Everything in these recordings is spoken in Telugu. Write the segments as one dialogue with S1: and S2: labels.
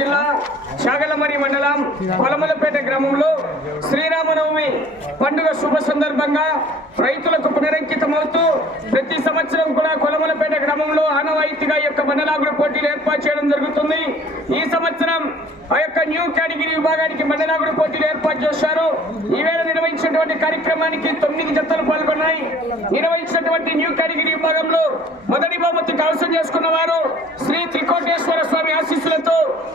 S1: జిల్లా చాగలమరి మండలం కొలమలపేట గ్రామంలో శ్రీరామనవమి పండుగ శుభ సందర్భంగా రైతులకు పునరంకితమవుతూ ప్రతి సంవత్సరం కూడా కొలమలపేట గ్రామంలో ఆనవాయితీగా యొక్క మండలాగుడు పోటీలు ఏర్పాటు చేయడం జరుగుతుంది. ఈ సంవత్సరం ఆ యొక్క న్యూ కేటగిరీ విభాగానికి మండలాగుడు పోటీలు ఏర్పాటు చేశారు. ఈవేళ నిర్వహించినటువంటి కార్యక్రమానికి తొమ్మిది జతలు పాల్గొన్నాయి. నిర్వహించినటువంటి న్యూ కేటగిరీ విభాగంలో మొదటి బహుమతి కవసం చేసుకున్న వారు ఆశీస్సులతో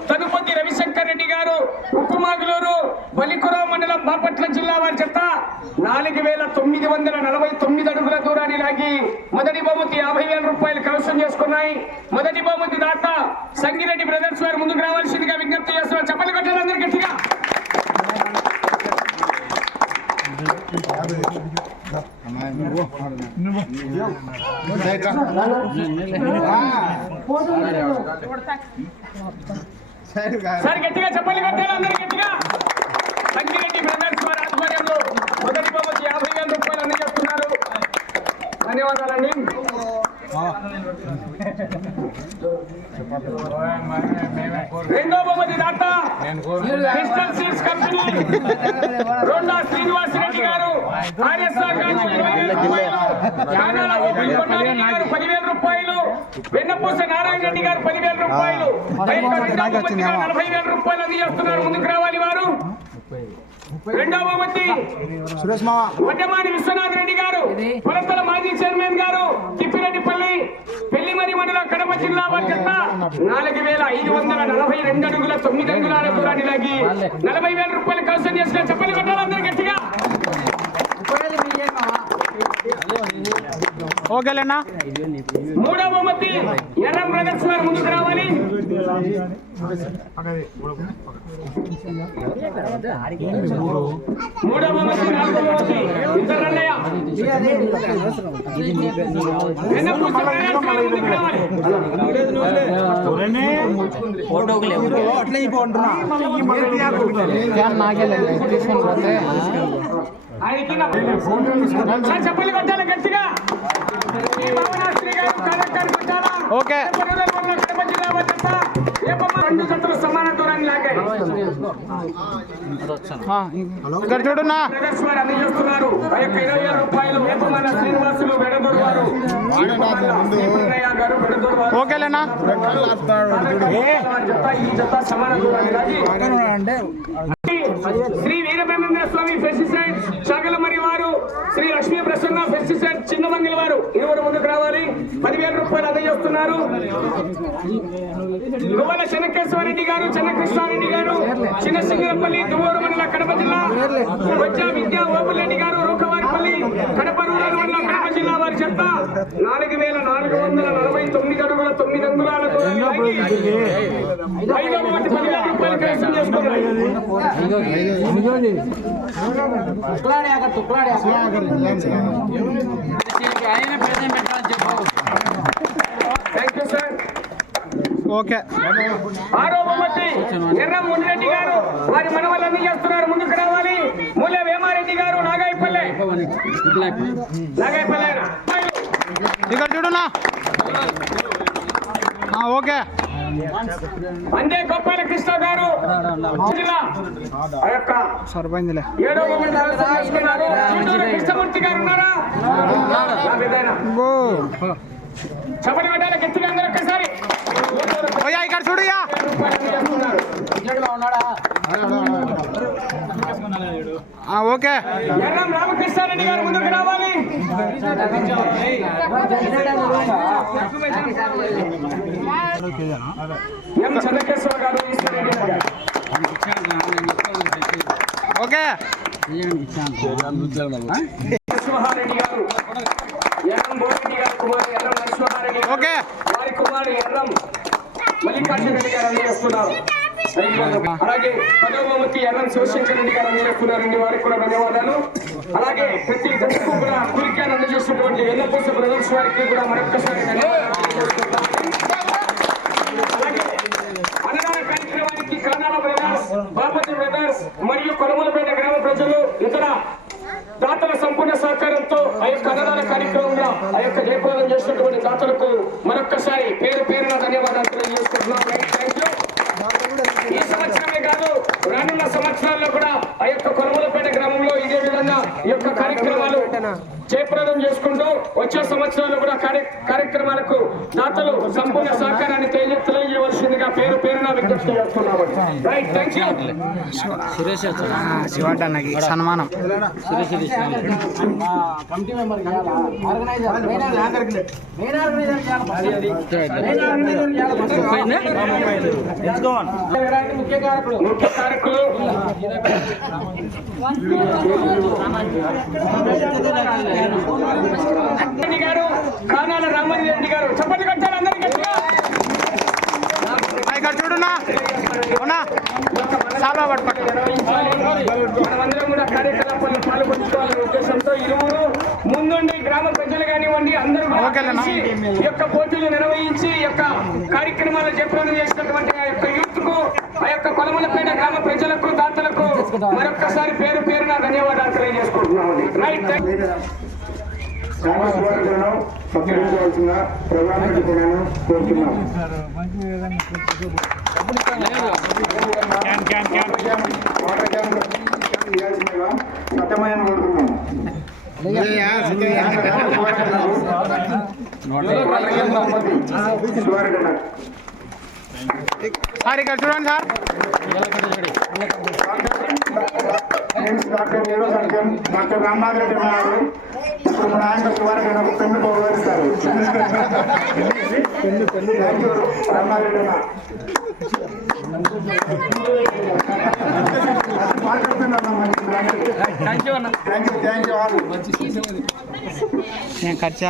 S1: తనుపతి రవిశంకర్ రెడ్డి గారు ఉప్పుమాగులూరు బలికుర మండలం బాపట్ల జిల్లా వారి చెత్త నాలుగు వేల తొమ్మిది వందల నలభై తొమ్మిది అడుగుల దూరాన్ని లాగి మొదటి బహుమతి యాభై వేల రూపాయలు కవసం చేసుకున్నాయి. మొదటి బహుమతి దాత సంగిరెడ్డి బ్రదర్స్ వారు ముందుకు రావాల్సింది విజ్ఞప్తి చేస్తున్నారు చెప్పలు కొట్టారు అందరు గట్టిగా సార్ గట్టిగా చెప్పలు కొట్టారు అందరూ గట్టిగా. సంగిరెడ్డి బ్రదర్స్ వారి ఆధ్వర్యంలో మొదటి బహుమతి యాభై వేల రూపాయలు అందజేస్తున్నారు. ధన్యవాదాలండి. రెండో బొమ్మది దాత Crystal Seeds company. Rodda Srinivas Reddy గారు ఆర్ఎస్ఆర్ గాంధీ ఇరవై వేల రూపాయలు కానాల ఓపిల్ కొండారెడ్డి గారు పదివేల రూపాయలు. వెన్నపూస నారాయణ రెడ్డి గారు పదివేల రూపాయలు. నలభై వేల రూపాయలు అందజేస్తున్నారు ముందుకు రావాలి వారు. రెండవ బహుమతి. వడ్డమాని విశ్వనాథ్ రెడ్డి గారు. కొలతల మాజీ చైర్మన్ గారు తిప్పిరెడ్డిపల్లి పెళ్ళిమరి మండలం కడప జిల్లా బాధ్యత. నాలుగు వేల ఐదు వందల నలభై రెండు అడుగుల తొమ్మిది అంగుళాల దూరాన్ని లాగి నలభై వేల రూపాయలు కౌసం చేసిన చెప్పలు కొట్టాలి అందరూ గట్టిగా
S2: ఓకేలేనా
S1: మూడవ బహుమతి ఎర్రం బ్రదర్స్ వారు ముందుకు రావాలి. మూడవ బహుమతి నాలుగవ బహుమతి ఇద్దరు అన్నయ్య వెన్నపూస బ్రదర్స్ వారు ముందుకు రావాలి. ఆయనకి నా- సార్ చెప్పలు కొట్టాలి గట్టిగా.
S2: ఓకే. ఇక్కడ చూడున్నా.
S1: బ్రదర్స్ వారు అందజేస్తున్నారు ఆ పెస్టిసైడ్ చిన్నమంగిలి వారు ఇరువురు ముందుకు రావాలి? పదివేల రూపాయలు అందజేస్తున్నారు దువ్వల చెన్నకేశ్వరరెడ్డి గారు చెన్నకృష్ణారెడ్డి గారు చిన్న సింగరపల్లి దువ్వూరు మండల కడప జిల్లా వచ్చా విద్యా ఓపులరెడ్డి గారు రూకవారిపల్లి కడప రూరల్ మండల కడప జిల్లా వారి చెత్త నాలుగు వేల నాలుగు వందల నలభై తొమ్మిది అడుగుల తొమ్మిది అంగుళాల రూపాయలు
S2: ఓకే.
S1: ఆరో బహుమతి ఎర్ర మునిరెడ్డి గారు వారి మనవలన్నీ చేస్తున్నారు. ముందుకు రావాలి. మూల వేమారెడ్డి గారు నాగాయపల్లె. నాగాయపల్లె.
S2: ఇక్కడ చూడున్నా ఆ, ఓకే.
S1: అందే గోపాల కృష్ణ గారు కృష్ణమూర్తి గారు ఉన్నారా? పెట్టాలి గట్టిగా అందరూ ఒక్కసారి.
S2: ఇక్కడ చూడుయా ఆ, ఓకే.
S1: రామకృష్ణారెడ్డి గారు ముందుకు రావాలి. ఎం చంద్రకేశ్వర గారు
S2: ఓకే.
S1: నరసింహారెడ్డి గారు ఎర్రం బోరెడ్డి గారు కుమారి ఎర్రం నరసింహారెడ్డి
S2: ఓకే.
S1: వారి కుమారుడు ఎర్రం మల్లికార్జున రెడ్డి గారు అందజేస్తున్నారు అలాగే పదవ ఎర్రం శివశంకర్ రెడ్డి గారు అందజేస్తున్నారండి వారికి కూడా ధన్యవాదాలు. అలాగే ప్రతి జట్టుకు అందజేస్తున్నటువంటి వెన్నపూస బ్రదర్స్ వారికి కూడా మరొక్కసారి అన్నదాన కార్యక్రమానికి కానాల బ్రదర్స్ బాపతి బ్రదర్స్ మరియు కొలమలపేట గ్రామ ప్రజలు ఇతర దాతల సంపూర్ణ సహకారంతో ఆ యొక్క అన్నదాన కార్యక్రమంలో ఆ యొక్క జయపాలన చేసినటువంటి దాతలకు మరొక్కసారి పేరు పేరున ధన్యవాదాలు తెలియజేసుకుంటున్నాం థ్యాంక్ యూ ఈ సంవత్సరమే కాదు రానున్న సంవత్సరాల్లో కూడా ఆ యొక్క కొలమలపేట గ్రామంలో ఇదే విధంగా ఈ యొక్క కార్యక్రమాలు జయప్రదం చేసుకుంటూ వచ్చే సంవత్సరాల్లో కూడా కార్యక్రమాలకు దాతలు సంపూర్ణ సహకారాన్ని తెలియజేయవలసిందిగా పేరు పేరు
S2: శివాట అన్నకి సన్మానం.
S1: ముఖ్య కారకులు రెడ్డి గారు కానాల రామని రెడ్డి గారు చెప్పండి కట్టాలి అందరికీ గట్టిగా.
S2: ఆ, ఇక్కడ చూడున్నా అవునా చాలా పట్టుకోండి
S1: మనమందరం కూడా కార్యకలాపాల్లో పాల్గొంచుకోవాలనే ఉద్దేశంతో ఇరువురు ముందుండి గ్రామ ప్రజలు కానివ్వండి అందరూ యొక్క పోటీలు నిర్వహించి యొక్క కార్యక్రమాలు జయప్రదం చేసినటువంటి ఆ యొక్క యూత్కు ఆ యొక్క కొలమలపైన గ్రామ ప్రజలకు దాతలకు మరొక్కసారి పేరు పేరున ధన్యవాదాలు తెలియజేసుకుంటున్నామండి. Right you.
S3: సామస్వార్థను పక్కడించవలసిన ప్రధాన కోరుతున్నాం. సత్యమైన కోరుతున్నాం.
S2: సార్ ఇక్కడ చూడండి సార్
S3: డాక్టర్ నీరో సంఖ్యం డాక్టర్ రామ్నాథ్ రెడ్డి ఉన్నారు. ఇప్పుడు మన ఆయన శివారెడ్డి ఒక పెన్ను గౌరవిస్తారు రామ్నాథ్ రెడ్డి
S2: నేను ఖర్చు